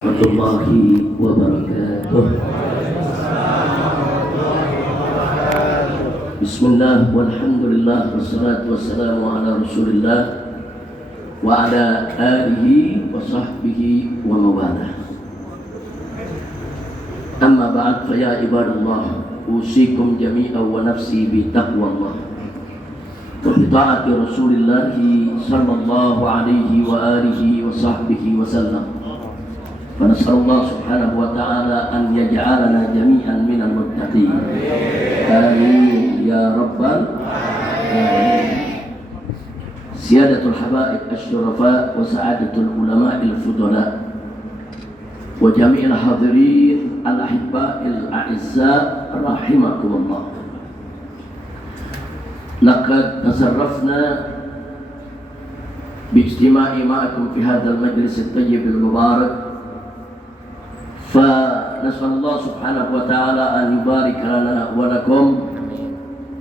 Warahmatullahi wabarakatuh. Bismillah walhamdulillah wassalatu wassalamu ala rasulillah wa ala alihi wa sahbihi wa mawalah. Amma ba'd, fa ya ibadallah, usikum jami'an wa nafsi bi taqwallah wa bi ta'ati rasulillah sallallahu alaihi wa alihi wa sahbihi wa sallam. فنسأل الله سبحانه وتعالى أن يجعلنا جميعا من المتقين آمين يا رب العالمين. سيادة الحبائب الشرفاء وسعادة العلماء الفضلاء وجميع الحاضرين الأحباء الأعزاء رحمكم الله، لقد تشرفنا باجتماع معكم في هذا المجلس الطيب المبارك، فنسأل الله سبحانه وتعالى أن يبارك لنا ولكم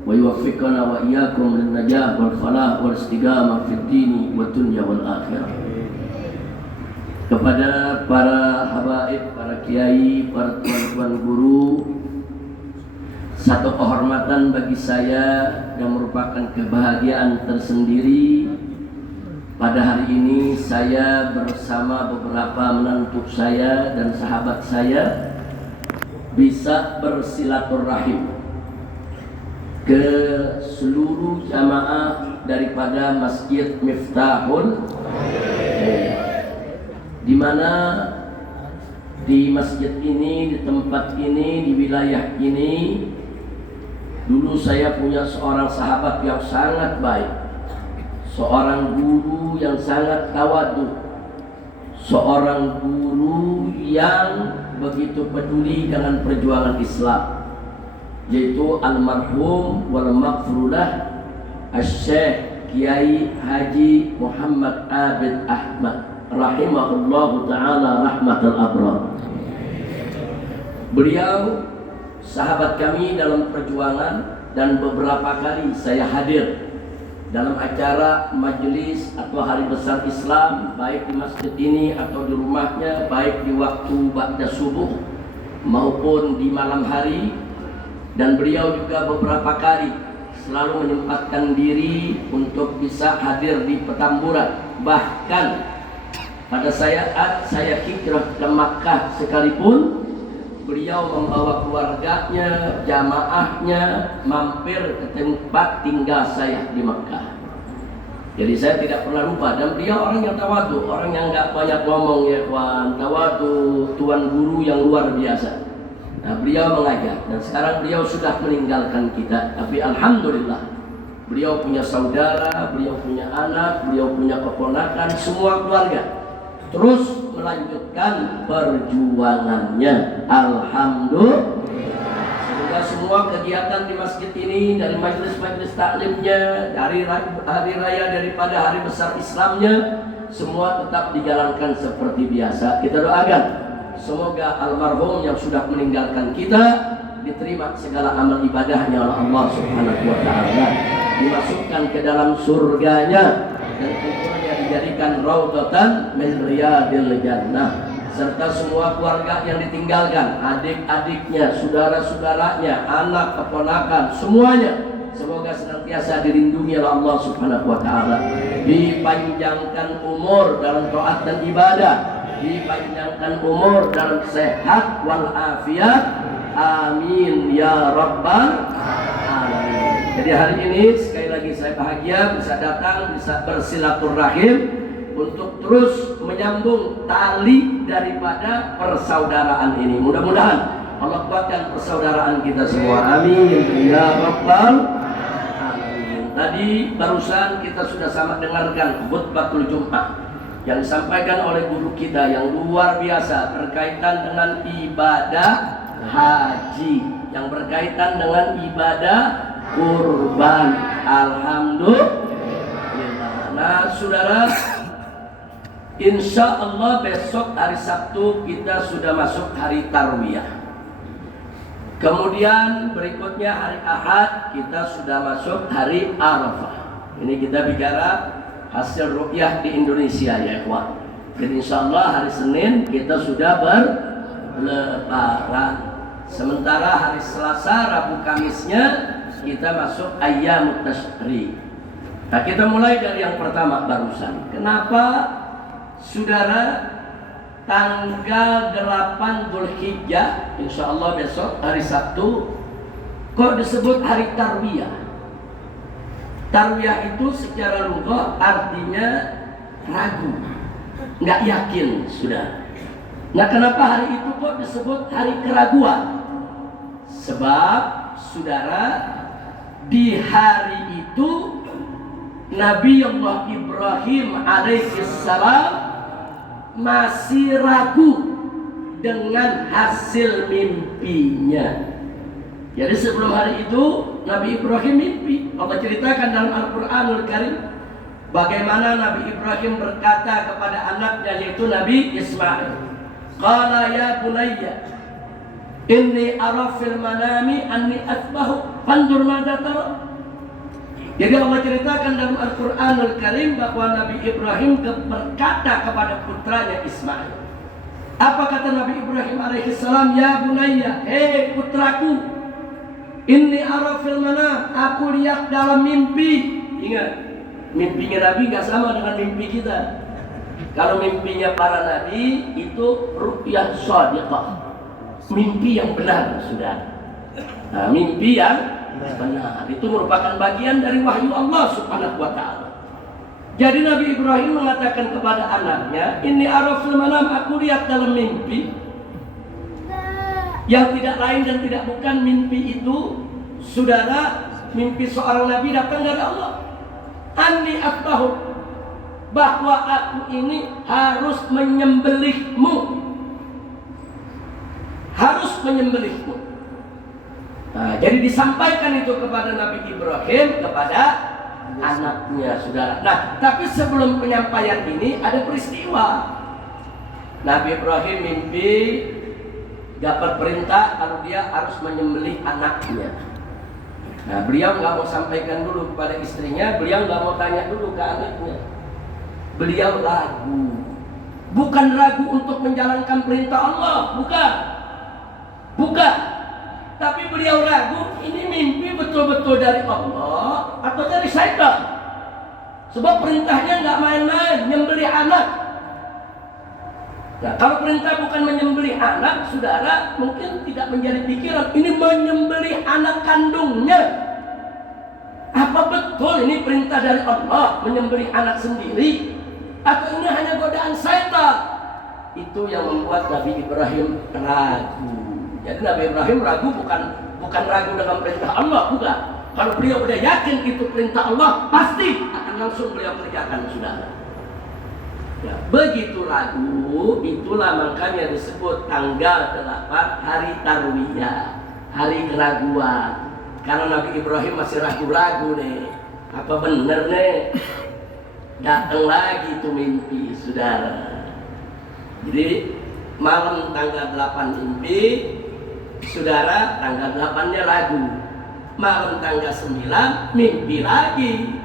ويوفقنا وإياكم للنجاح والفلاح والاستقامة في الدين والدنيا والآخرة. Kepada para habaib, para kiai, para tuan-tuan guru, satu kehormatan bagi saya dan merupakan kebahagiaan tersendiri. Pada hari ini saya bersama beberapa menantu saya dan sahabat saya bisa bersilaturahim ke seluruh jamaah daripada Masjid Miftahul, di mana di masjid ini, di tempat ini, di wilayah ini, dulu saya punya seorang sahabat yang sangat baik, seorang guru yang sangat tawadu, seorang guru yang begitu peduli dengan perjuangan Islam, yaitu almarhum wal maghfurullah Asy-Syaikh Kiai Haji Muhammad Abid Ahmad rahimahullahu ta'ala rahmatal abrar. Beliau sahabat kami dalam perjuangan, dan beberapa kali saya hadir dalam acara majelis atau hari besar Islam, baik di masjid ini atau di rumahnya, baik di waktu ba'da subuh maupun di malam hari. Dan beliau juga beberapa kali selalu menyempatkan diri untuk bisa hadir di Petamburan. Bahkan pada saat saya hijrah ke Makkah sekalipun, beliau membawa keluarganya, jamaahnya mampir ke tempat tinggal saya di Makkah. Jadi saya tidak pernah lupa, dan beliau orang yang tawadu, orang yang nggak banyak ngomong ya kawan, tawadu, tuan guru yang luar biasa. Nah, beliau mengajar, dan sekarang beliau sudah meninggalkan kita, tapi alhamdulillah beliau punya saudara, beliau punya anak, beliau punya keponakan, semua keluarga terus melanjutkan perjuangannya. Alhamdulillah. Semoga semua kegiatan di masjid ini, dari majelis-majelis taklimnya, dari hari raya daripada hari besar Islamnya, semua tetap dijalankan seperti biasa. Kita doakan semoga almarhum yang sudah meninggalkan kita diterima segala amal ibadahnya oleh Allah Subhanahu wa ta'ala, dimasukkan ke dalam surganya, dan kuburnya dijadikan raudhatan min riyadil jannah, serta semua keluarga yang ditinggalkan, adik-adiknya, saudara-saudaranya, anak, keponakan, semuanya semoga senantiasa dilindungi oleh Allah Subhanahu wa ta'ala, dipanjangkan umur dalam taat dan ibadah, dipanjangkan umur dalam sehat wal afiat, amin ya rabbal alamin. Jadi hari ini sekali lagi saya bahagia bisa datang, bisa bersilaturahim untuk terus menyambung tali daripada persaudaraan ini. Mudah-mudahan Allah kuatkan persaudaraan kita semua, amin ya rabbal alamin. Tadi barusan kita sudah sama dengarkan khutbatul Jumat yang disampaikan oleh guru kita yang luar biasa berkaitan dengan ibadah haji, yang berkaitan dengan ibadah kurban. Alhamdulillah. Nah saudara, insya Allah besok hari Sabtu kita sudah masuk hari Tarwiyah. Kemudian berikutnya hari Ahad kita sudah masuk hari Arafah. Ini kita bicara hasil ru'yah di Indonesia ya ikhwan. Dan insya Allah hari Senin kita sudah berlebaran. Sementara hari Selasa, Rabu, Kamisnya kita masuk Ayyamut Tasyrik. Nah, kita mulai dari yang pertama barusan. Kenapa saudara tanggal 8 Dzulhijjah, insya Allah besok hari Sabtu, kok disebut hari Tarwiyah? Tarwiyah itu secara lugah artinya ragu, nggak yakin, sudah. Nah, kenapa hari itu kok disebut hari keraguan? Sebab saudara, di hari itu Nabi Allah Ibrahim alaihissalam masih ragu dengan hasil mimpinya. Jadi sebelum hari itu Nabi Ibrahim mimpi. Allah ceritakan dalam Al-Quranul Karim bagaimana Nabi Ibrahim berkata kepada anaknya, yaitu Nabi Ismail, qala ya bunayya inni ara fil manami anni asbahu fanzur madza tara. Jadi Allah ceritakan dalam Al-Quranul Karim bahwa Nabi Ibrahim berkata kepada putranya Ismail. Apa kata Nabi Ibrahim alaihissalam? Ya bunayya, hei putraku, inni ara fil manam, aku lihat dalam mimpi. Ingat, mimpinya Nabi gak sama dengan mimpi kita. Kalau mimpinya para Nabi itu ru'yah shadiqah, mimpi yang benar, sudah. Nah, mimpi yang benar itu merupakan bagian dari wahyu Allah Subhanahu wa ta'ala. Jadi Nabi Ibrahim mengatakan kepada anaknya, ini arafil manam, aku lihat dalam mimpi, yang tidak lain dan tidak bukan mimpi itu, saudara, mimpi seorang nabi datang dari Allah. Anni asbahu, bahwa aku ini harus menyembelihmu, harus menyembelihmu. Nah, jadi disampaikan itu kepada Nabi Ibrahim kepada anaknya, saudara. Nah, tapi sebelum penyampaian ini ada peristiwa. Nabi Ibrahim mimpi dapat perintah kalau dia harus menyembelih anaknya. Nah, beliau nggak mau sampaikan dulu kepada istrinya, beliau nggak mau tanya dulu ke anaknya. Beliau ragu, bukan ragu untuk menjalankan perintah Allah, bukan. Tapi beliau ragu, ini mimpi betul-betul dari Allah atau dari syaitan. Sebab perintahnya nggak main-main, nyembelih anak. Nah, kalau perintah bukan menyembelih anak, saudara mungkin tidak menjadi pikiran, ini menyembelih anak kandungnya. Apa betul ini perintah dari Allah, menyembelih anak sendiri? Atau ini hanya godaan syaitan? Itu yang membuat Nabi Ibrahim ragu. Jadi Nabi Ibrahim ragu bukan ragu dengan perintah Allah, bukan. Kalau beliau udah yakin itu perintah Allah, pasti akan langsung beliau kerjakan, saudara. Ya, begitu ragu, itulah makanya disebut tanggal 8 hari Tarwiyah, hari keraguan. Karena Nabi Ibrahim masih ragu-ragu nih, apa benar nih? Datang lagi itu mimpi, saudara. Jadi malam tanggal 8 mimpi, saudara, tanggal 8-nya ragu. Malam tanggal 9 mimpi lagi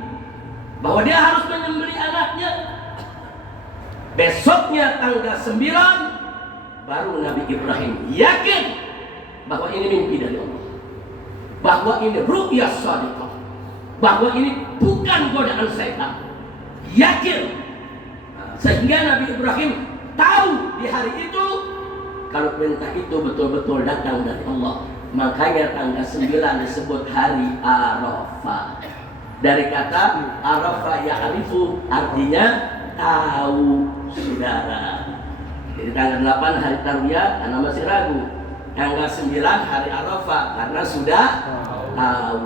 bahwa dia harus menyembelih anaknya. Besoknya tanggal 9 baru Nabi Ibrahim yakin bahwa ini mimpi dari Allah, bahwa ini ru'yah shadiqah, bahwa ini bukan godaan setan. Yakin. Sehingga Nabi Ibrahim tahu di hari itu kalau perintah itu betul-betul datang dari Allah. Makanya tanggal 9 disebut hari Arafah. Dari kata Arafah ya'rifu, artinya tahu, saudara. Jadi tanggal 8 hari Tarwiyah karena masih ragu. Tanggal 9 hari Arafah karena sudah tahu.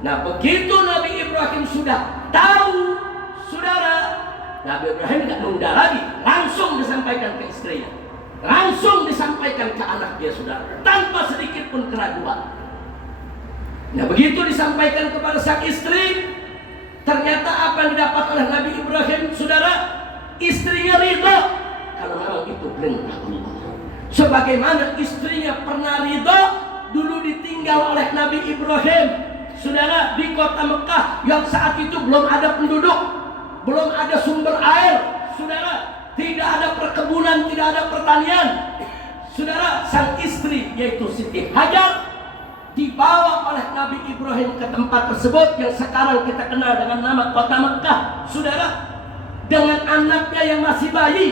Nah, begitu Nabi Ibrahim sudah tahu, saudara, Nabi Ibrahim tidak nunda lagi, langsung disampaikan ke istrinya, langsung disampaikan ke anaknya, saudara, tanpa sedikit pun keraguan. Nah, begitu disampaikan kepada sang istri, ternyata apa yang didapat oleh Nabi Ibrahim, saudara, istrinya ridha kalau memang itu perintah Allah. Sebagaimana istrinya pernah ridha dulu ditinggal oleh Nabi Ibrahim, saudara, di kota Mekah yang saat itu belum ada penduduk, belum ada sumber air, saudara. tidak ada perkebunan, tidak ada pertanian. Saudara, sang istri yaitu Siti Hajar dibawa oleh Nabi Ibrahim ke tempat tersebut yang sekarang kita kenal dengan nama kota Mekah. Saudara, dengan anaknya yang masih bayi.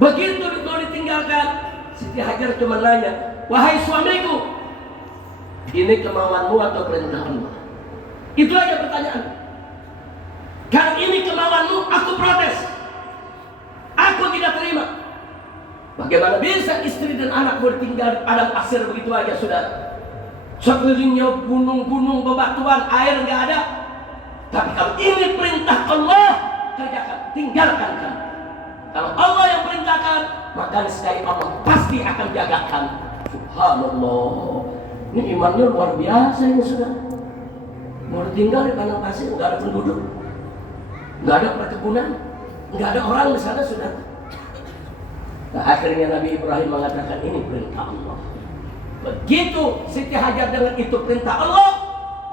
Begitu mau ditinggalkan, Siti Hajar cuma nanya, wahai suamiku, ini kemauanmu atau perintah Allah? Itu aja pertanyaan. Kalau ini kemauanmu, aku protes. Aku tidak terima. Bagaimana bisa istri dan anak tinggal di padang pasir begitu aja, saudara? Sekelilingnya gunung-gunung, bebatuan, air nggak ada. Tapi kalau ini perintah Allah, kerjakan, tinggalkan kan. Kalau Allah yang perintahkan, maka sekali Allah pasti akan jagakan. Subhanallah. Ini imannya luar biasa ini, saudara. Mau tinggal di padang pasir, nggak ada penduduk, nggak ada perkebunan, nggak ada orang di sana, saudara. Nah, akhirnya Nabi Ibrahim mengatakan ini perintah Allah. Begitu Siti Hajar dengan itu perintah Allah,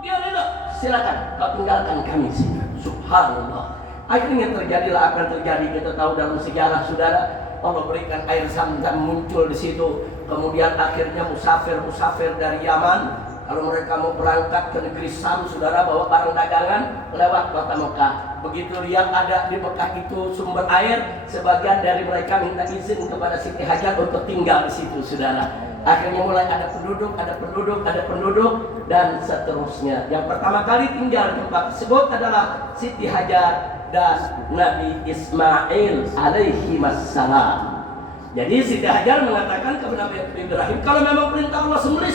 dia rela, silakan kau tinggalkan kami sini. Subhanallah. Akhirnya terjadilah apa yang terjadi, kita tahu dalam sejarah, saudara. Allah berikan air Zam-Zam muncul di situ. Kemudian akhirnya musafir dari Yaman, kalau mereka mau berangkat ke negeri Sam, saudara, bawa barang dagangan lewat kota Mekah. Begitu lihat ada di Mekah itu sumber air, sebagian dari mereka minta izin kepada Siti Hajar untuk tinggal di situ, saudara. Akhirnya mulai ada penduduk, dan seterusnya. Yang pertama kali tinggal di tempat tersebut adalah Siti Hajar dan Nabi Ismail alaihi wassalam. Jadi Siti Hajar mengatakan kepada Nabi Ibrahim, kalau memang perintah Allah sembelih,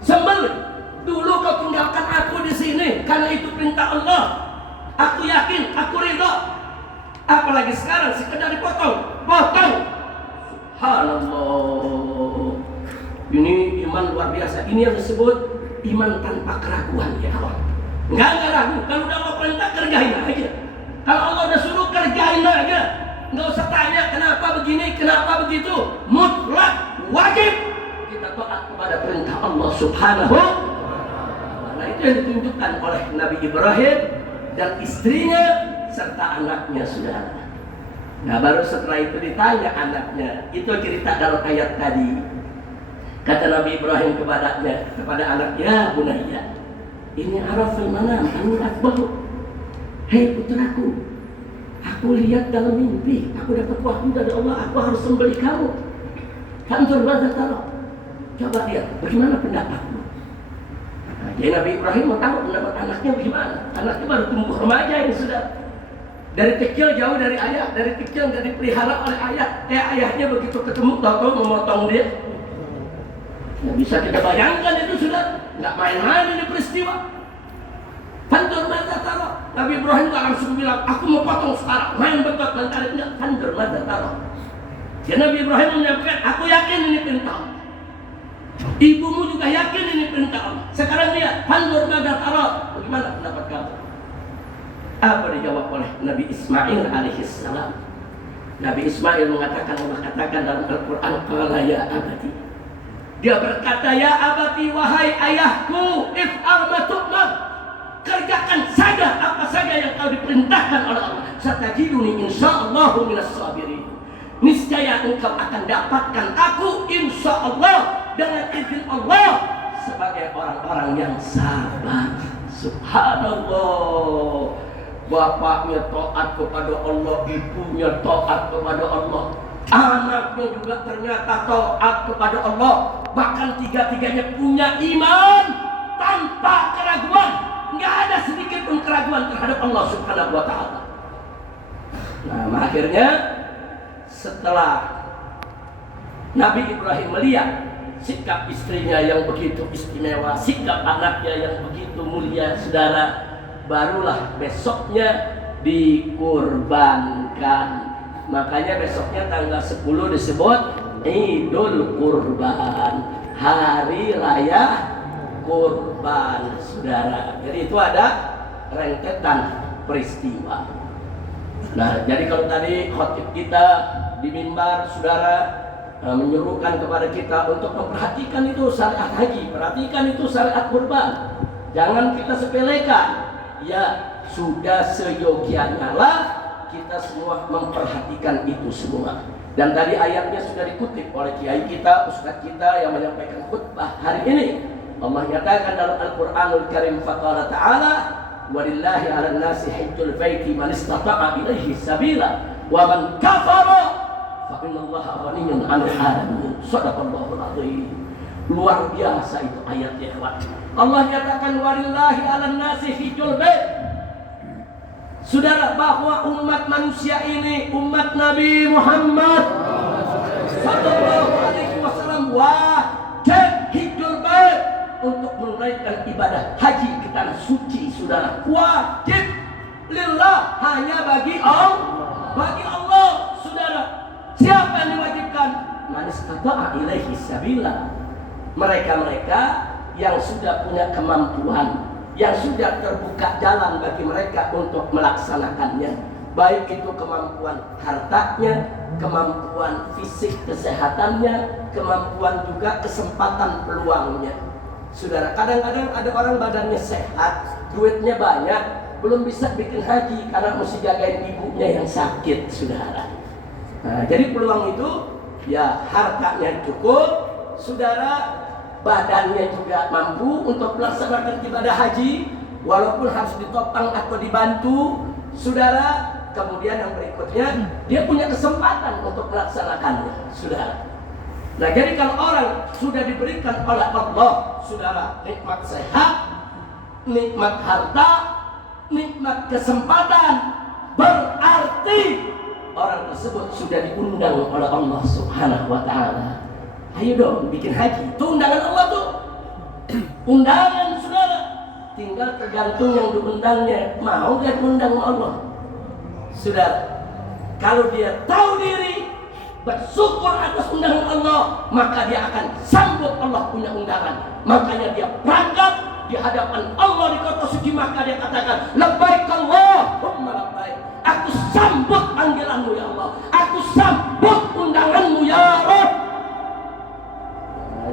sembelih. Dulu kau tinggalkan aku di sini karena itu perintah Allah. Aku yakin, aku ridho. Apalagi sekarang sekedar potong. Subhanallah. Ini iman luar biasa. Ini yang disebut iman tanpa keraguan, ya Allah. Enggak ragu. Kalau udah Allah perintah, kerjain aja. Kalau Allah udah suruh, kerjain aja. Enggak usah tanya kenapa begini, kenapa begitu. Mutlak, wajib kita taat kepada perintah Allah Subhanahu. Nah, itu yang ditunjukkan oleh Nabi Ibrahim dan istrinya serta anaknya, saudara. Nah, baru setelah itu ditanya anaknya. Itu cerita dalam ayat tadi. Kata Nabi Ibrahim kepada anaknya, bunayya, ini arafil manam, ini akbaru. Hei putraku, aku lihat dalam mimpi, aku dapat wahyu dari Allah, aku harus sembelih kamu. Fanzur madza tara. Coba lihat, bagaimana pendapatmu? Nah, jadi Nabi Ibrahim mau tahu pendapat anaknya bagaimana. Anaknya baru tumbuh remaja ini, sudah. Dari kecil jauh dari ayah, dari kecil nggak dipelihara oleh ayah. Ayahnya begitu ketemu, tahu-tahu memotong dia. Nggak bisa kita bayangkan itu, sudah. Nggak main-main ini peristiwa. Fanzur madza tara. Nabi Ibrahim nggak langsung bilang, aku mau potong sekarang, main betot dan tarik, enggak. Fanzur madza tara. Jadi Nabi Ibrahim menyampaikan, aku yakin ini perintah Allah. Ibumu juga yakin ini perintah Allah. Sekarang dia, fanzur madza tara. Bagaimana pendapat kamu? Apa dijawab oleh Nabi Ismail alaihissalam? Nabi Ismail mengatakan, Allah katakan dalam Al-Quran, qala ya abati. Dia berkata, ya abati, wahai ayahku, if'al ma tu'mar. Kerjakan saja apa saja yang kau diperintahkan oleh Allah. Satajiduni insyaallahu minas sabirin. Niscaya engkau akan dapatkan aku insyaallah dengan izin Allah sebagai orang-orang yang sabar. Subhanallah. Bapaknya taat kepada Allah, ibunya taat kepada Allah, anaknya juga ternyata taat kepada Allah. Bahkan tiga-tiganya punya iman tanpa keraguan. Nggak ada sedikit pun keraguan terhadap Allah Subhanahu wa ta'ala. Nah, akhirnya setelah Nabi Ibrahim melihat sikap istrinya yang begitu istimewa, sikap anaknya yang begitu mulia, saudara, barulah besoknya dikurbankan. Makanya besoknya tanggal 10 disebut Idul Kurban, hari raya kurban, saudara. Jadi itu ada rentetan peristiwa. Nah, jadi kalau tadi khotib kita di mimbar, saudara, menyuruhkan kepada kita untuk memperhatikan itu syariat haji, perhatikan itu syariat kurban. Jangan kita sepelekan. Ya, sudah seyogianya lah kita semua memperhatikan itu semua. Dan tadi ayatnya sudah dikutip oleh kiai kita, ustaz kita yang menyampaikan khutbah hari ini. Allah nyatakan dalam Al-Qur'anul Karim, faqala ta'ala walillahi 'alan nasi hajjul baiti man istata'a ilaihi sabila wa man kafara fa innallaha ghaniyyun 'anil 'alamin. Shadaqallahul 'azim. Luar biasa itu ayatnya, kawan. Allah nyatakan walillahi 'alan nasi hajjul bait. Saudara, bahwa umat manusia ini, umat Nabi Muhammad sallallahu alaihi wasallam wajib hijjul bait untuk menunaikan ibadah haji ke tanah suci, saudara. Wajib lillah, hanya bagi Allah, saudara. Siapa yang diwajibkan? Man istata'a ilaihi sabila. Mereka-mereka yang sudah punya kemampuan, yang sudah terbuka jalan bagi mereka untuk melaksanakannya, baik itu kemampuan hartanya, kemampuan fisik kesehatannya, kemampuan juga kesempatan peluangnya. Saudara, kadang-kadang ada orang badannya sehat, duitnya banyak, belum bisa bikin haji karena mesti jagain ibunya yang sakit, saudara. Nah, jadi peluang itu ya hartanya cukup, saudara, badannya juga mampu untuk melaksanakan ibadah haji, walaupun harus ditopang atau dibantu, saudara. Kemudian yang berikutnya, dia punya kesempatan untuk melaksanakannya, saudara. Nah, jadi kalau orang sudah diberikan oleh Allah, saudara, nikmat sehat, nikmat harta, nikmat kesempatan, berarti orang tersebut sudah diundang oleh Allah Subhanahu wa ta'ala. Ayo dong bikin haji. Itu undangan Allah tuh. Undangan, saudara. Tinggal tergantung yang diundangnya. Mau gak diundang Allah? Saudara, kalau dia tahu diri, bersyukur atas undangan Allah, maka dia akan sambut Allah punya undangan. Makanya dia berangkat di hadapan Allah di kota suci Makkah, dia katakan, labbaik Allahumma labbaik. Aku sambut panggilanmu ya Allah. Aku sambut undanganmu ya Rabb.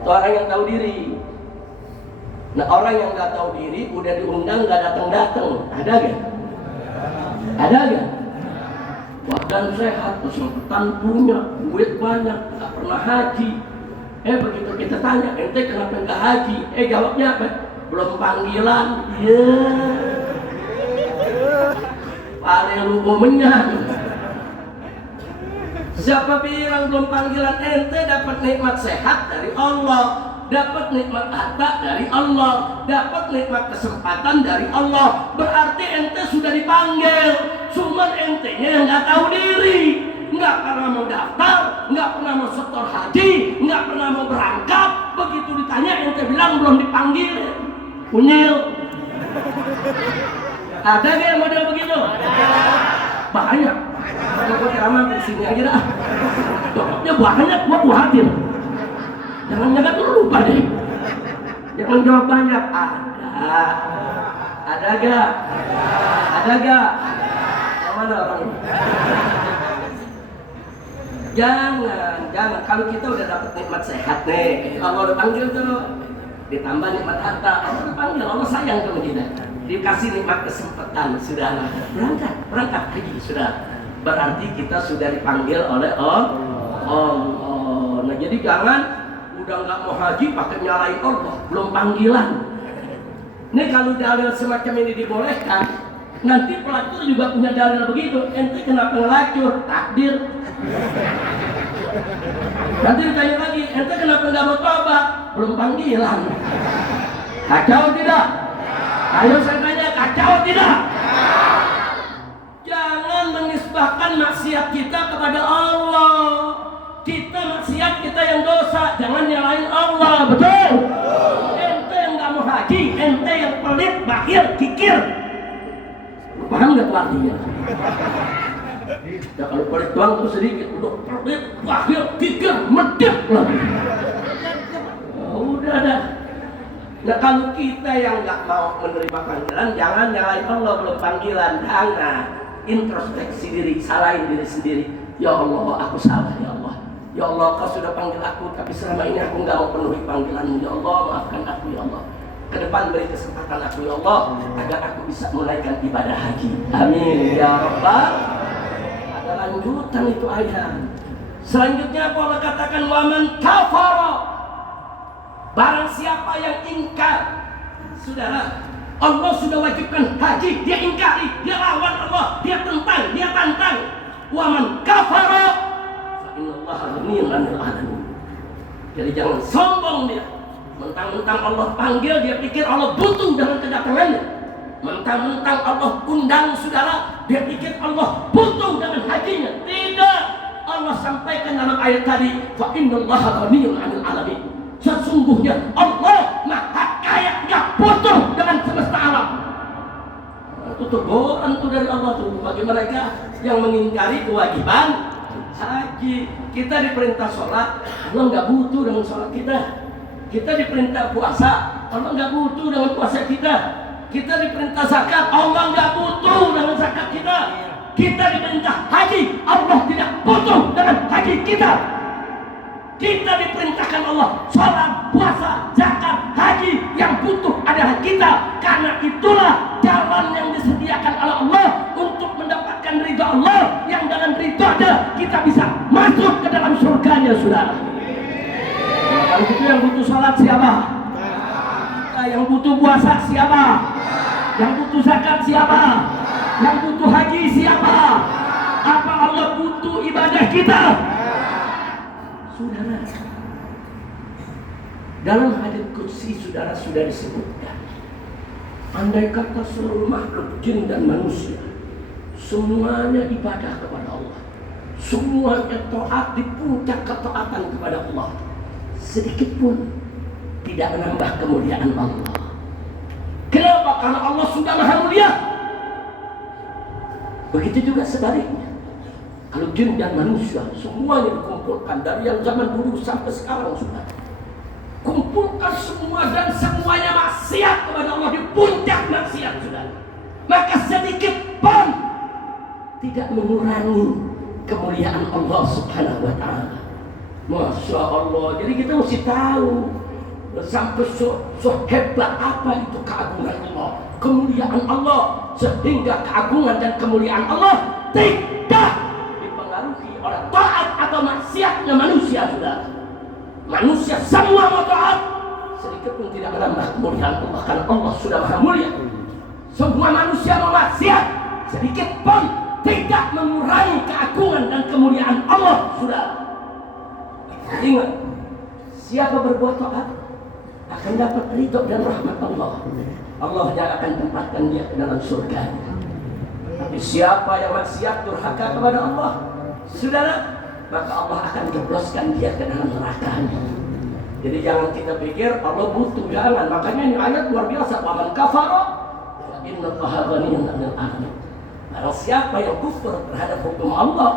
Itu orang yang tahu diri. Nah, orang yang nggak tahu diri udah diundang nggak datang-datang, ada gak? Ada gak? Badan sehat, kesempatan punya, duit banyak, nggak pernah haji. Begitu kita tanya, ente kenapa nggak haji? Jawabnya apa? Belum panggilan. Iya. Paling lu menyang. Siapa bilang belum panggilan? Ente dapat nikmat sehat dari Allah, dapat nikmat harta dari Allah, dapat nikmat kesempatan dari Allah. Berarti ente sudah dipanggil. Cuman entenya yang nggak tahu diri, nggak pernah mau daftar, nggak pernah mau setor haji, nggak pernah mau berangkat. Begitu ditanya ente bilang belum dipanggil. Unyil. Ada nggak yang model begitu? Banyak. Kalau ceramah di sini aja dah. Jawabnya banyak, gua hadir. Jangan-jangan lu lupa deh. Jangan jawab banyak. Ada gak? Ada gak? Yang mana orang? Jangan. Kalau kita udah dapat nikmat sehat nih, Allah udah panggil tuh, ditambah nikmat harta, Allah udah panggil, Allah sayang sama kita. Dikasih nikmat kesempatan, sudah berangkat haji, sudah. Berarti kita sudah dipanggil oleh Allah. Nah, jadi jangan udah nggak mau haji pakai nyalain Allah, belum panggilan. Ini kalau dalil semacam ini dibolehkan, nanti pelacur juga punya dalil begitu. Ente kenapa ngelacur? Takdir. Nanti ditanya lagi, ente kenapa nggak mau tobat? Belum panggilan. Kacau tidak? Ayo saya tanya, kacau tidak? Jangan menisbahkan maksiat kita kepada Allah. Kita maksiat, kita yang dosa, jangan nyalain Allah, betul? Ente yang nggak mau haji, ente yang pelit, bakhil, kikir. Paham nggak tuh artinya? Ya kalau pelit doang tuh sedikit, udah pelit, bakhil, kikir, medit lagi. Udah dah. Nah, kalau kita yang nggak mau menerima panggilan, jangan nyalain Allah belum panggilan. Jangan introspeksi diri, salahin diri sendiri. Ya Allah, aku salah ya Allah. Ya Allah, kau sudah panggil aku, tapi selama ini aku nggak mau penuhi panggilanmu. Ya Allah, maafkan aku ya Allah. Ke depan beri kesempatan aku ya Allah, agar aku bisa menunaikan ibadah haji. Amin ya Rabbal lanjutan itu ayat. Selanjutnya Allah katakan waman kafara, barang siapa yang ingkar. Saudara, Allah sudah wajibkan haji, dia ingkari, dia lawan Allah, dia tentang, dia tantang. Waman kafara fa innallaha ghaniyyun 'anil 'alamin. Jadi jangan sombong dia. Mentang-mentang Allah panggil, dia pikir Allah butuh dengan kedatangannya. Mentang-mentang Allah undang saudara, dia pikir Allah butuh dengan hajinya. Tidak. Allah sampaikan dalam ayat tadi, fa innallaha ghaniyyun 'anil 'alamin. Sesungguhnya Allah Maha Kaya, enggak butuh dengan semesta alam. Itu teguran tuh dari Allah tuh bagi mereka yang mengingkari kewajiban haji. Kita diperintah sholat, Allah enggak butuh dengan sholat kita. Kita diperintah puasa, Allah enggak butuh dengan puasa kita. Kita diperintah zakat, Allah enggak butuh dengan zakat kita. Kita diperintah haji, Allah tidak butuh dengan haji kita. Kita diperintahkan Allah sholat, puasa, zakat, haji, yang butuh adalah kita. Karena itulah jalan yang disediakan oleh Allah untuk mendapatkan ridha Allah, yang dengan ridha kita bisa masuk ke dalam surganya, saudara. Kalau itu yang butuh sholat siapa? Kita. Yang butuh puasa siapa? Yang butuh zakat siapa? Yang butuh haji siapa? Apa Allah butuh ibadah kita? Saudara, dalam hadits qudsi saudara sudah disebutkan, andai kata seluruh makhluk jin dan manusia semuanya ibadah kepada Allah, semuanya taat di puncak ketaatan kepada Allah, sedikit pun tidak menambah kemuliaan Allah. Kenapa? Karena Allah sudah maha mulia. Begitu juga sebaliknya. Kalau jin dan manusia semuanya dikumpulkan dari yang zaman dulu sampai sekarang, sudah kumpulkan semua dan semuanya maksiat kepada Allah, di puncak maksiat, sudah, maka sedikit pun tidak mengurangi kemuliaan Allah Subhanahu wa ta'ala. Masya Allah. Jadi kita mesti tahu sampai hebat apa itu keagungan Allah, kemuliaan Allah, sehingga keagungan dan kemuliaan Allah tidak oleh taat atau maksiatnya manusia, saudara. Manusia semua mau taat, sedikit pun tidak menambah kemuliaan Allah, karena Allah sudah maha mulia. Semua manusia mau maksiat, sedikit pun tidak mengurangi keagungan dan kemuliaan Allah, saudara. Ingat, siapa berbuat taat akan dapat ridho dan rahmat Allah. Allah yang akan tempatkan dia ke dalam surga. Tapi siapa yang maksiat, durhaka kepada Allah, saudara, maka Allah akan jebloskan dia ke dalam neraka. Jadi jangan kita pikir Allah butuh, jangan. Makanya ini ayat luar biasa, waman kafara fa innallaha ghaniyyun 'anil 'alamin. Barang siapa yang kufur terhadap hukum Allah,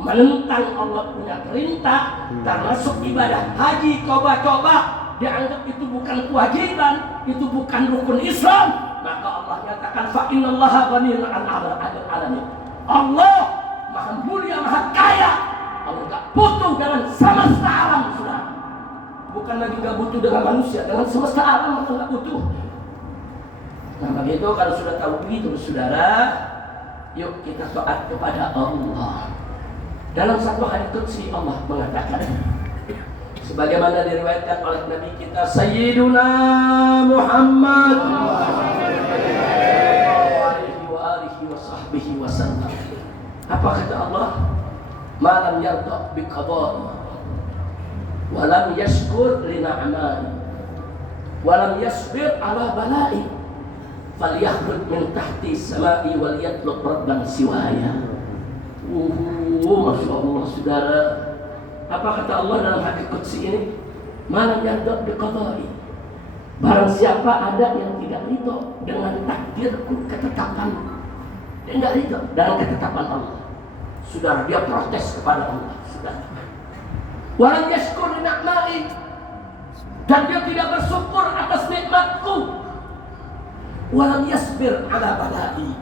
menentang Allah punya perintah, termasuk ibadah haji, coba-coba dianggap itu bukan kewajiban, itu bukan rukun Islam, maka Allah nyatakan fa innallaha ghaniyyun 'anil 'alamin. Allah maha mulia, maha kaya. Allah gak butuh dengan semesta alam, saudara. Bukan lagi gak butuh dengan manusia, dengan semesta alam Allah gak butuh. Nah begitu, kalau sudah tahu begitu, saudara, yuk kita taat kepada Allah. Dalam satu hadits qudsi Allah mengatakan, sebagaimana diriwayatkan oleh Nabi kita Sayyiduna Muhammad alaihi wa sahbihi wa sallam. Apa kata Allah? Malam yarda bi qada'i wa lam yashkur li na'mai wa lam yasbir ala bala'i falyakhruj min tahti samai wal yatlub rabban siwaya. Masya Allah, saudara. Apa kata Allah dalam hadits qudsi ini? Malam yarda bi qada'i, barang siapa ada yang tidak ridho dengan takdirku, ketetapanku, dia tidak ridho dengan ketetapan Allah, saudara, dia protes kepada Allah, saudara. Walam yashkur li ni'mai, dan dia tidak bersyukur atas nikmatku. Walam yasbir ala bala'i,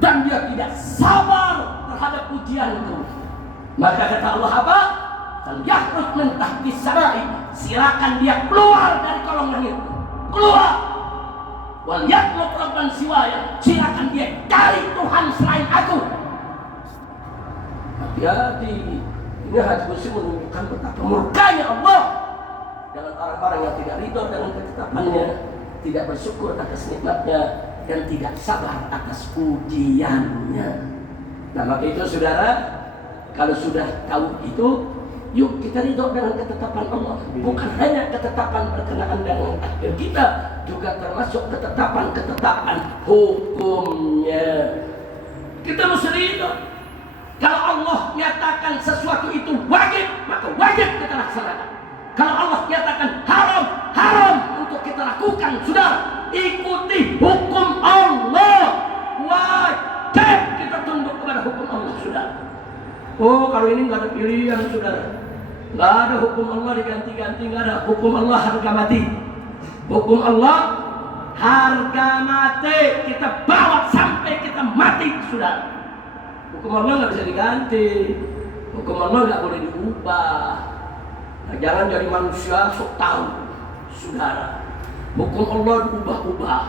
dan dia tidak sabar terhadap ujianku. Maka kata Allah apa? Yakhruj min tahti samai, silakan dia keluar dari kolong langit, keluar. Wal yatlub rabban siwaya, silakan dia cari Tuhan selain aku. Hati-hati. Ini hadis Qudsi menunjukkan betapa murkanya Allah dengan orang-orang yang tidak ridho dengan ketetapannya, tidak bersyukur atas nikmatnya, dan tidak sabar atas ujiannya. Nah, maka itu saudara, kalau sudah tahu itu, yuk kita ridho dengan ketetapan Allah. Bukan hanya ketetapan berkenaan dengan takdir kita, juga termasuk ketetapan-ketetapan hukumnya. Kita mesti ridho. Kalau Allah nyatakan sesuatu itu wajib, maka wajib kita laksanakan. Kalau Allah nyatakan haram, haram untuk kita lakukan. Sudah, ikuti hukum Allah. Wajib kita tunduk kepada hukum Allah, sudah. Oh, kalau ini nggak ada pilihan, saudara. Nggak ada hukum Allah diganti-ganti, nggak ada hukum Allah harga mati. Hukum Allah harga mati, kita bawa sampai kita mati, sudah. Hukum Allah nggak bisa diganti. Hukum Allah nggak boleh diubah. Nah, jangan jadi manusia sok tahu, saudara. Hukum Allah diubah-ubah.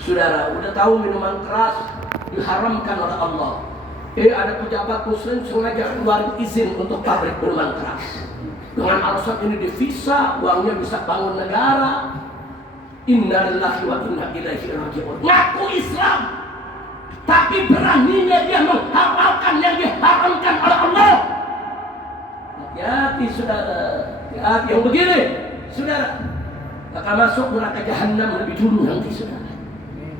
Saudara, udah tahu minuman keras diharamkan oleh Allah. Ada pejabat muslim sengaja keluarin izin untuk pabrik minuman keras. Dengan alasan ini devisa, uangnya bisa bangun negara. Inna lillahi wa inna ilaihi raji'un. Ngaku Islam, tapi beraninya dia menghalalkan yang diharamkan oleh Allah. Hati-hati saudara, hati-hati yang begini, saudara, akan masuk neraka jahanam lebih dulu nanti, saudara.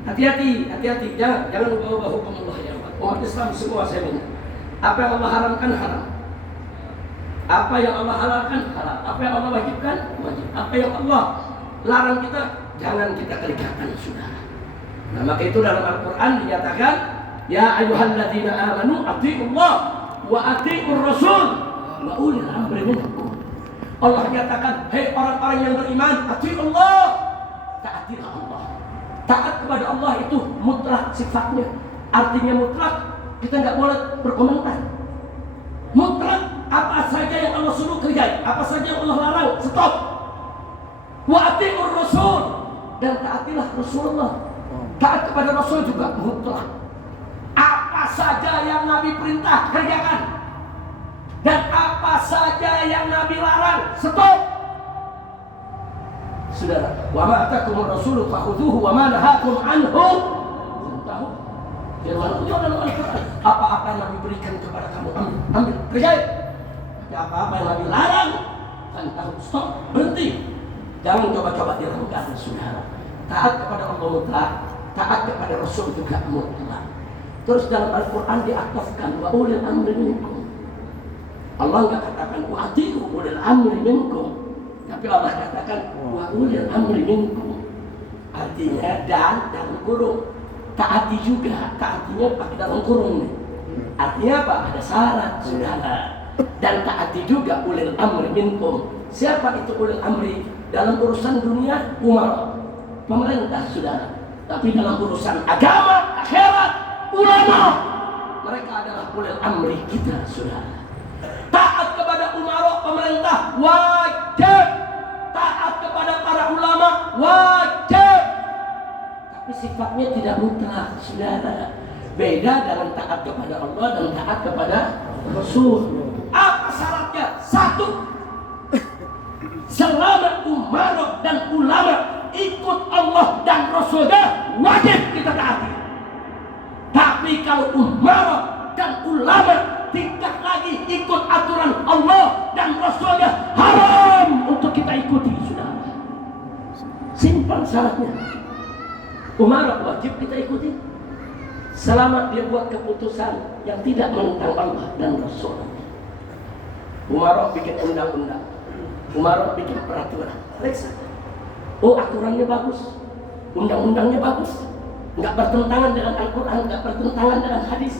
Hati-hati, hati-hati, jangan ubah-ubah hukum Allah ya. Umat Islam semua saya minta, apa yang Allah haramkan haram, apa yang Allah halalkan halal, apa yang Allah wajibkan wajib, apa yang Allah larang kita jangan kita kerjakan, saudara. Nah, maka itu dalam Al-Quran dinyatakan, ya ayyuhalladzina amanu atiiullah wa atiiur rasul wa ulil amri minkum. Allah nyatakan, hei orang-orang yang beriman, atiiullah, taatilah Allah. Taat kepada Allah itu mutlak sifatnya. Artinya mutlak, kita nggak boleh berkomentar. Mutlak, apa saja yang Allah suruh kerjain, apa saja yang Allah larang, stop. Wa atiiur rasul, dan taatilah Rasulullah. Taat kepada Rasul juga mutlak. Apa saja yang Nabi perintah, kerjakan. Dan apa saja yang Nabi larang, stop. Saudara, wa ma atakumur rasulu fakhudhuhu wa ma nahakum anhu fantahu. Firman Allah dalam Al-Quran, apa-apa yang Nabi berikan kepada kamu, ambil, kerjain. Apa-apa yang Nabi larang, fantahu, stop, berhenti. Jangan coba-coba dilanggar, saudara. Taat kepada Allah mutlak, taat kepada Rasul juga mutlak. Terus dalam Al-Quran diatofkan wa ulil amri minkum. Allah enggak katakan wa atiiu ulil amri minkum, tapi Allah katakan wa ulil amri minkum. Artinya dan dalam kurung. Taati juga, taatinya pakai dalam kurung nih. Artinya apa? Ada syarat, saudara. Dan taati juga ulil amri minkum. Siapa itu ulil amri? Dalam urusan dunia, umara, pemerintah, saudara. Tapi dalam urusan agama, akhirat, ulama, mereka adalah ulil amri kita, saudara. Taat kepada umara, pemerintah, wajib. Taat kepada para ulama, wajib. Tapi sifatnya tidak mutlak, saudara. Beda dengan taat kepada Allah dan taat kepada Rasul. Apa syaratnya? Satu, selama umara dan ulama ikut Allah dan Rasulnya, wajib kita taati. Tapi kalau umara dan ulama tidak lagi ikut aturan Allah dan Rasulnya, haram untuk kita ikuti, saudara. Simpel syaratnya. Umara wajib kita ikuti selama dia buat keputusan yang tidak menentang Allah dan Rasul. Umara bikin undang-undang, umara bikin peraturan, periksa. Oh, aturannya bagus, undang-undangnya bagus, nggak bertentangan dengan Al-Quran, nggak bertentangan dengan hadis,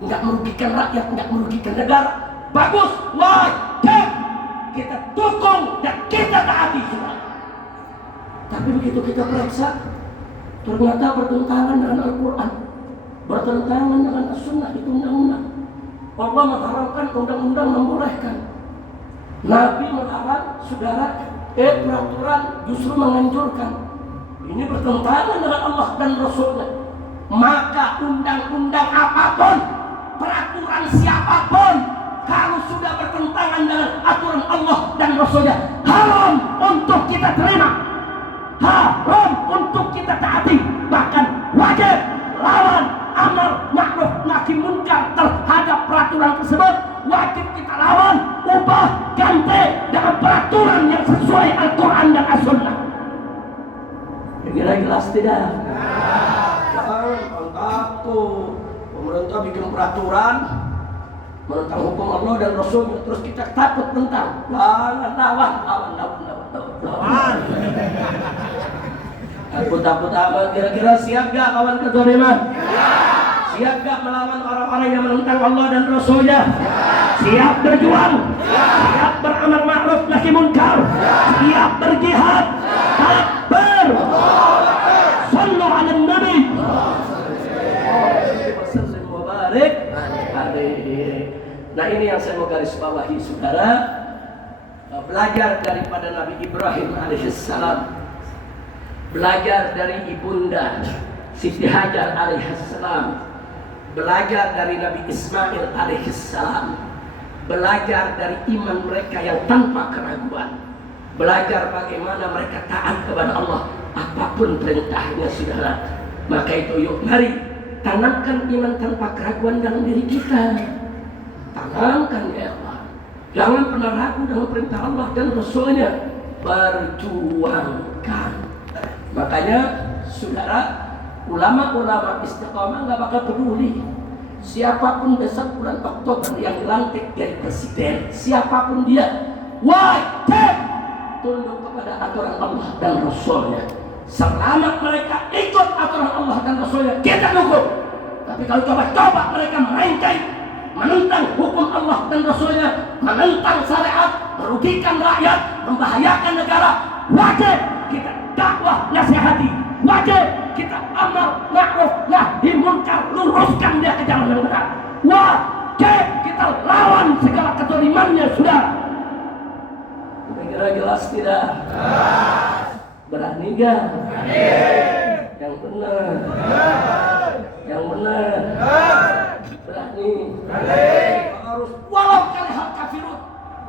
nggak merugikan rakyat, nggak merugikan negara, bagus, wajib kita dukung dan kita taati, saudara. Tapi begitu kita periksa, ternyata bertentangan dengan Al-Quran, bertentangan dengan As-Sunnah, itu undang-undang. Allah mengharamkan, undang-undang membolehkan. Nabi melarang, saudara. Peraturan justru menganjurkan. Ini bertentangan dengan Allah dan Rasulnya. Maka undang-undang apapun peraturan siapapun kalau sudah bertentangan dengan aturan Allah dan Rasulnya, haram untuk kita terima, haram untuk kita taati, bahkan wajib lawan amar ma'ruf nahi munkar terhadap peraturan tersebut. Wajib kita lawan, ubah, ganti dengan peraturan yang sesuai Al-Quran dan As-Sunnah. Kira jelas tidak? Jangan takut pemerintah bikin peraturan menentang hukum Allah dan Rasulnya, terus kita takut tentang lawan. Takut apa? Kira-kira siap gak kawan kezaliman? Siap gak melawan orang-orang yang menentang Allah dan Rasulnya? Siap berjuang? Siap beramar ma'ruf nahi munkar? Siap berjihad? Takbir! Sallu ala Nabi! Wasallim wa barik alaihi. Nah, ini yang saya mau garis bawahi, saudara. Belajar daripada Nabi Ibrahim alaihissalam, belajar dari ibunda Siti Hajar alaihissalam, belajar dari Nabi Ismail alaihissalam, belajar dari iman mereka yang tanpa keraguan, belajar bagaimana mereka taat kepada Allah apapun perintahnya, saudara. Maka itu yuk mari tanamkan iman tanpa keraguan dalam diri kita. Tanamkan ya Allah. Jangan pernah ragu dengan perintah Allah dan Rasulnya. Perjuangkan. Makanya saudara, ulama-ulama istiqamah gak bakal peduli siapapun besok bulan Oktober yang dilantik jadi presiden, siapapun dia, wajib tunduk kepada aturan Allah dan Rasulnya. Selama mereka ikut aturan Allah dan Rasulnya, kita dukung. Tapi kalau coba-coba mereka melenceng, menentang hukum Allah dan Rasulnya, menentang syariat, merugikan rakyat, membahayakan negara, wajib kita dakwah nasihati, wajib kita amar ma'ruf nahi munkar, luruskan dia ke jalan yang benar, wajib kita lawan segala kezalimannya, saudara. Kira-kira jelas tidak? Berani gak? Yang benar, yang benar, berani. Harus walau karihal kafirun,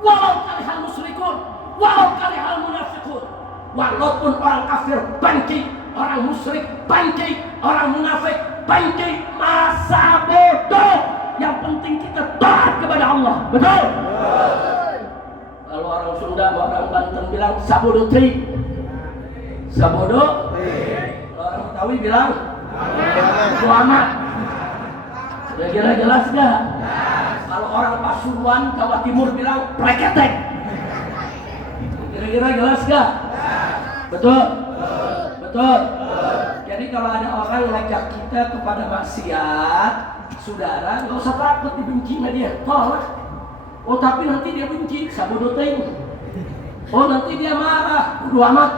walau karihal musyrikun, walau karihal munafiqun. Walaupun orang kafir benci, orang musyrik benci, orang munafik benci, masa bodoh. Yang penting kita taat kepada Allah. Betul? Kalau orang Sunda, orang Banten bilang sabodo tri, sabodo. Orang Betawi bilang selamat. Kira-kira jelas gak? Kalau orang Pasuruan, Jawa Timur bilang preketek. Kira-kira jelas gak? Betul? Betul? Jadi kalau ada orang ngajak kita kepada maksiat, saudara, gak usah takut dibenci sama dia, tolak. Oh tapi nanti dia benci, sabodo ting. Oh nanti dia marah, bodo amat.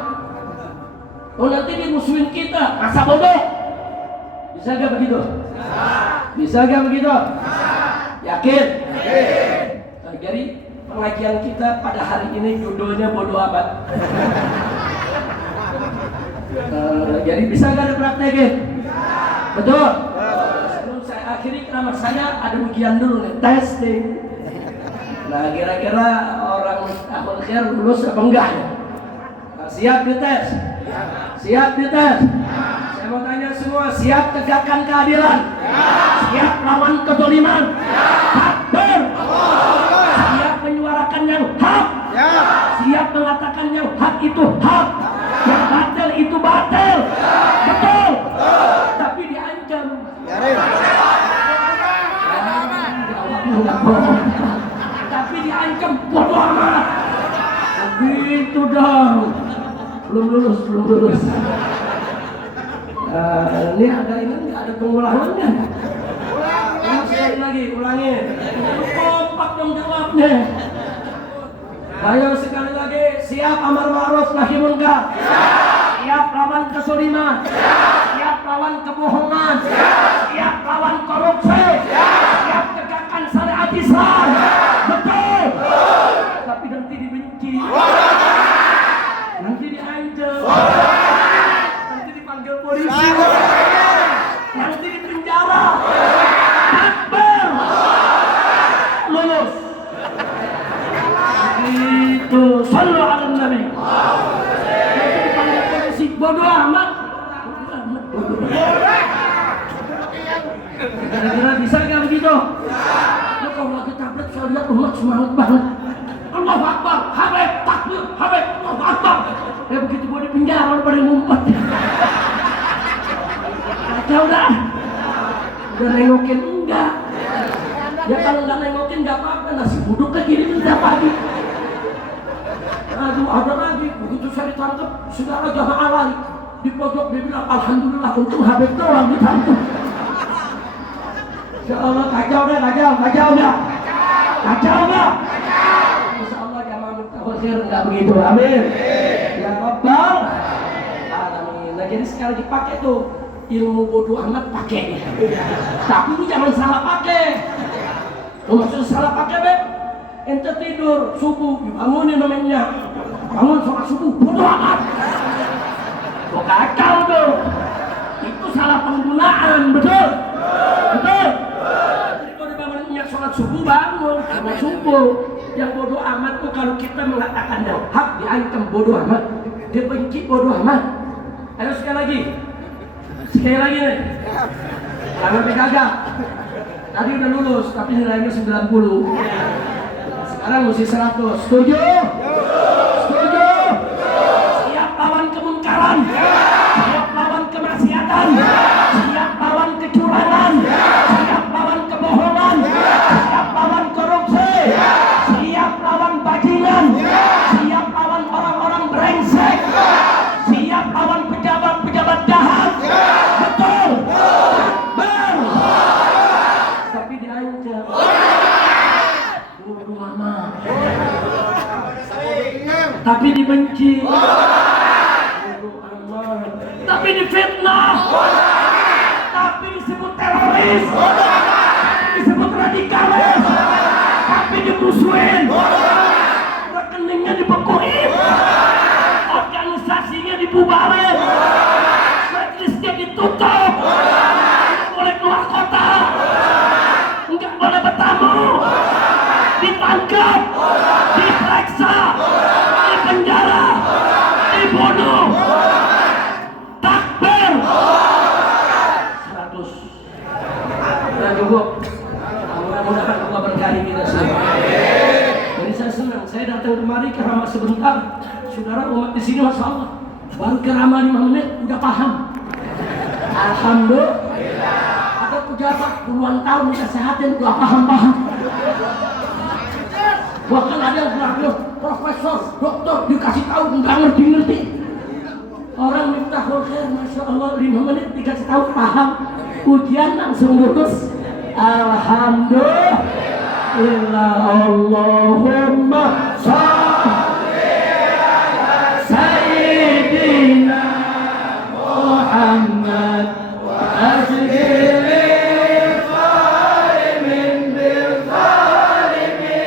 Oh nanti dia musuhin kita, masa bodoh. Bisa gak begitu? Bisa gak begitu? Yakin? Nah, jadi pengajian kita pada hari ini judulnya bodo amat. Jadi bisa gak dipraktekin? Betul? Sebelum saya akhiri ceramah saya ada ujian dulu nih, testing. Nah kira-kira orang ahli khair lulus apa enggak ya? Nah, siap dites? Siap dites? Saya mau tanya semua, siap tegakkan keadilan? Siap lawan kezaliman? Takbir! Siap menyuarakan yang hak? Siap mengatakan yang hak itu hak, yang batil itu batil? Betul? Tapi diancam. Tapi diancam bodo amat. Begitu dong. Belum lulus. Ini ada ini nggak ada pengulangannya? Sekali lagi, ulangi. Kompak dong jawabnya. Ayo sekali lagi, siap amar ma'ruf nahi munkar. Siap lawan kezaliman. Siap lawan kebohongan. Siap lawan korupsi. Siap tegakkan syariat Islam. Betul. Tapi nanti dibenci. Nanti diancam. Nanti dipanggil polisi. Nanti dipenjara. Takbir. Tuh, sallu ala nabi. Dipanggil polisi, bodoh amat. Kira-kira bisa nggak begitu? Lo kalau lagi tablet saya lihat umat semangat banget. Allahu Akbar, habib, takbir, habib, Allahu Akbar. Ya begitu gua di penjara pada ngumpet. Kacau dah. Udah nengokin enggak. Ya kalau nggak nengokin nggak apa-apa, nasi buduk ke kiri setiap pagi. Aduh, ada lagi. Begitu saya ditangkap, saudara jamaah lari. Di pojok dia bilang, alhamdulillah untung habib doang ditangkap. Ya Allah, kacau dah. Kacau dah. Insya Allah jamaah Miftahul nggak begitu. Amin. Ya Rabbal Alamin. Nah jadi sekali dipakai tuh ilmu bodoh amat pakai. Tapi ini jangan salah pakai. Maksudnya salah pakai beb. Ente tidur subuh dibangunin namanya. Bangun sholat subuh bodoh amat. Kok kacau tuh. Itu salah penggunaan, betul? Betul. Jadi kalau dibangunin sholat subuh bangun sholat subuh. Yang bodoh amat tuh kalau kita mengatakan yang hak diancam bodoh amat, dia benci bodoh amat. Ayo sekali lagi nih. Jangan gagal. Tadi udah lulus tapi nilainya 90. Sekarang mesti 100. Setuju? Setuju? Siap lawan kemungkaran, siap lawan kemaksiatan, siap lawan kecurangan, siap lawan kebohongan, siap lawan korupsi, siap lawan bajingan, siap lawan orang-orang brengsek, siap lawan pejabat-pejabat jahat. Betul? Betul. Tapi diancam bodoh amat. Tapi dibenci bodoh amat. Tapi difitnah. Tapi disebut teroris. Tapi disebut radikalis. Tapi dimusuhin. Rekeningnya dibekuin. Organisasinya dibubarin. Majlisnya ditutup. Nggak boleh keluar kota. Nggak boleh bertamu. Ditangkap. Diperiksa. Dipenjara. Dibunuh. Takbir. 100. Nah cukup. Mudah-mudahan Allah berkahi kita semua. Jadi saya senang. Saya datang kemari ceramah sebentar. Saudara umat di sini masya Allah. Baru ceramah 5 menit udah paham. Alhamdulillah. Ada pejabat puluhan tahun dinasehatin udah paham. Bahkan ada yang bilang profesor, dokter dikasih tahu nggak ngerti. Orang Miftahul Khair masya Allah 5 menit dikasih tahu paham. Ujian langsung lulus. Alhamdulillah. Allahumma sholli ala sayyidina Muhammad wa ajlil zalimin bil zalimin.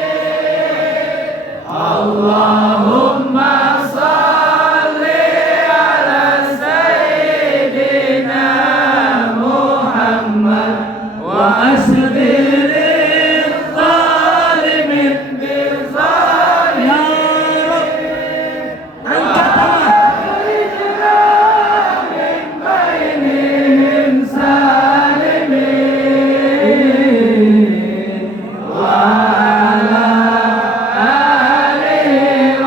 Allahumma sholli ala sayyidina Muhammad wa asdil zalimin bil zalimin. Angkat tangan. Min bainihim salimin wa ala alihi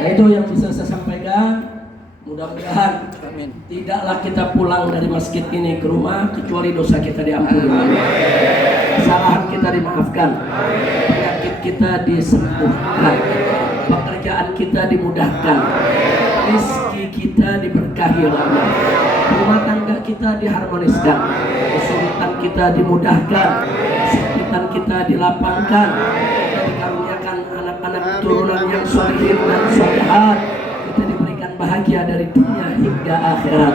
Nah, itu yang bisa saya sampaikan. Mudah-mudahan tidaklah kita pulang dari masjid ini ke rumah kecuali dosa kita diampuni, kesalahan kita dimaafkan, penyakit kita disembuhkan, pekerjaan kita dimudahkan, rezeki kita diberkahi Allah, rumah tangga kita diharmoniskan, kesulitan kita dimudahkan, kesempitan kita dilapangkan, kita dikaruniakan anak-anak keturunan yang sholihin dan sholihat, kita diberikan bahagia dari dunia hingga akhirat.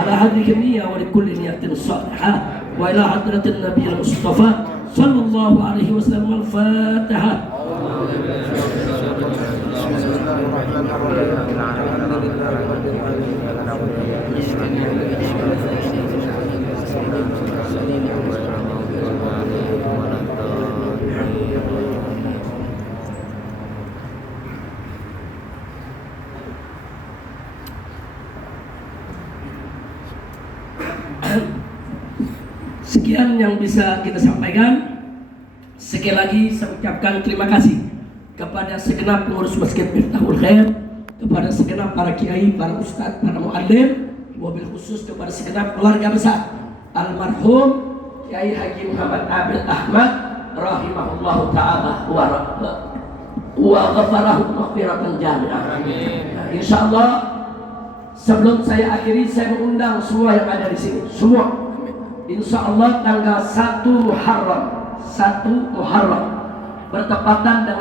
Ala hadhihi niyyah wa likulli niyatin shalihah wa ila hadratin nabiyil mustafa sallallahu alaihi wasallam. Al-Fatihah. Sekian yang bisa kita sampaikan. Sekali lagi saya ucapkan terima kasih kepada segenap pengurus Masjid Miftahul Khair, kepada segenap para kiai, para ustadz, para muallim, wabil khusus kepada segenap keluarga besar almarhum Kiai Haji Muhammad Abil Ahmad rahimahullahu ta'ala wa ghafarahu maghfiratan jami'ah. Insyaallah sebelum saya akhiri, saya mengundang semua yang ada di sini, semua. Insyaallah tanggal 1 Muharram bertepatan dengan